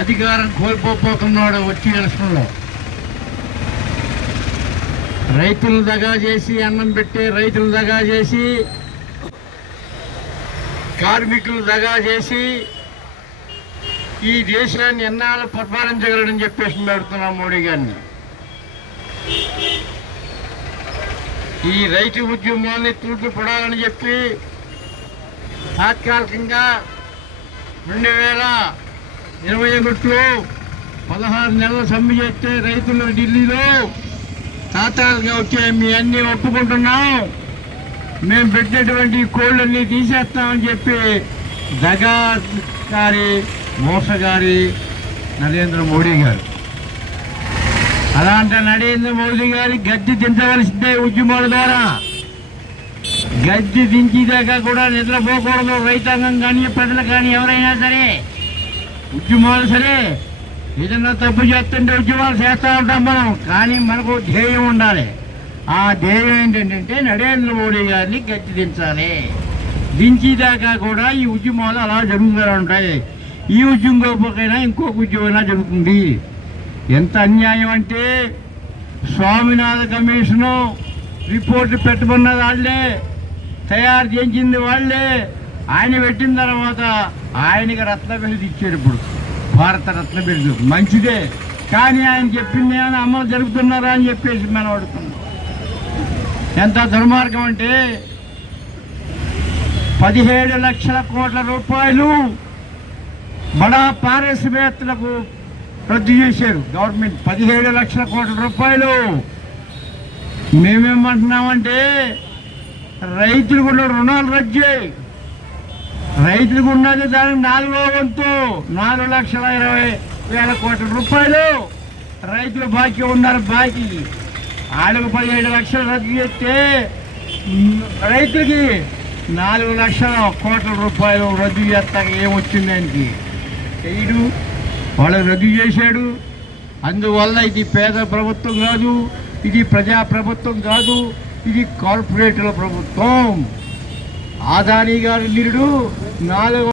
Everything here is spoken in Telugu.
అధికారం కోల్పోతున్నాడు వచ్చి ఎలక్షన్లో. రైతులు దగా చేసి అన్నం పెట్టి రైతులు దగా చేసి కార్మికులు దగా చేసి ఈ దేశాన్ని ఎన్నాళ్ళు పరిపాలించగలడని చెప్పేసి పెడుతున్నాం మోడీ గారిని. ఈ రైతు ఉద్యమాన్ని తూర్పు పడాలని చెప్పి తాత్కాలికంగా రెండు వేల ఇరవై ఒకటిలో పదహారు నెలల సమ్మె చేస్తే రైతులు ఢిల్లీలో తాతాలుగా వచ్చే మీ అన్నీ ఒప్పుకుంటున్నాం. మేము పెట్టినటువంటి కోళ్ళన్నీ తీసేస్తామని చెప్పి దగారి మోసగారి నరేంద్ర మోడీ గారు. అలాంటి నరేంద్ర మోడీ గారి గద్దె దించవలసిందే ఉద్యమాల ద్వారా. గద్దె దించేదాకా కూడా నిద్రపోకూడదు. రైతాంగం కానీ ప్రజలు కానీ ఎవరైనా సరే ఉద్యమాలు సరే ఏదన్నా తప్పు చేస్తుంటే ఉద్యమాలు చేస్తూ ఉంటాం మనం కానీ మనకు ధ్యేయం ఉండాలి. ఆ ధ్యేయం ఏంటంటే నరేంద్ర మోడీ గారిని గద్దె దించాలి. దించేదాకా కూడా ఈ ఉద్యమాలు అలా జరుగుతూనే ఉంటాయి. ఈ ఉద్యమం గొప్పకైనా ఇంకొక ఉద్యమైనా జరుగుతుంది. ఎంత అన్యాయం అంటే స్వామినాథ కమిషను రిపోర్ట్ పెట్టమన్నది వాళ్ళే తయారు చేయించింది వాళ్ళే ఆయన పెట్టిన తర్వాత ఆయనకి రత్న బిరుదు ఇచ్చారు ఇప్పుడు. భారత రత్న బిరుదు. మంచిదే. కానీ ఆయన చెప్పింది ఏమైనా అమలు జరుగుతున్నారా అని చెప్పేసి మనం అడుగుతున్నాం. ఎంత దుర్మార్గం అంటే పదిహేడు లక్షల కోట్ల రూపాయలు బడా పారిశ్రామికవేత్తలకు రద్దు చేశారు. గవర్నమెంట్ పదిహేడు లక్షల కోట్ల రూపాయలు. మేమేమంటున్నామంటే రైతులు కూడా రుణాలు రద్దు చేయి. రైతులకు ఉన్నది దానికి నాలుగో వంతు నాలుగు లక్షల ఇరవై వేల కోట్ల రూపాయలు. రైతులు బాకీ ఉన్నారు బాకీ. ఆడకు పదిహేడు లక్షలు రద్దు చేస్తే రైతులకి నాలుగు లక్షల కోట్ల రూపాయలు రద్దు చేస్తాక ఏమొచ్చింది ఆయనకి? చేయడు వాళ్ళు రద్దు చేశాడు. అందువల్ల ఇది పేద ప్రభుత్వం కాదు ఇది ప్రజా ప్రభుత్వం కాదు ఇది కార్పొరేట్ల ప్రభుత్వం. ఆదాని గారు నిరుడు నాలుగు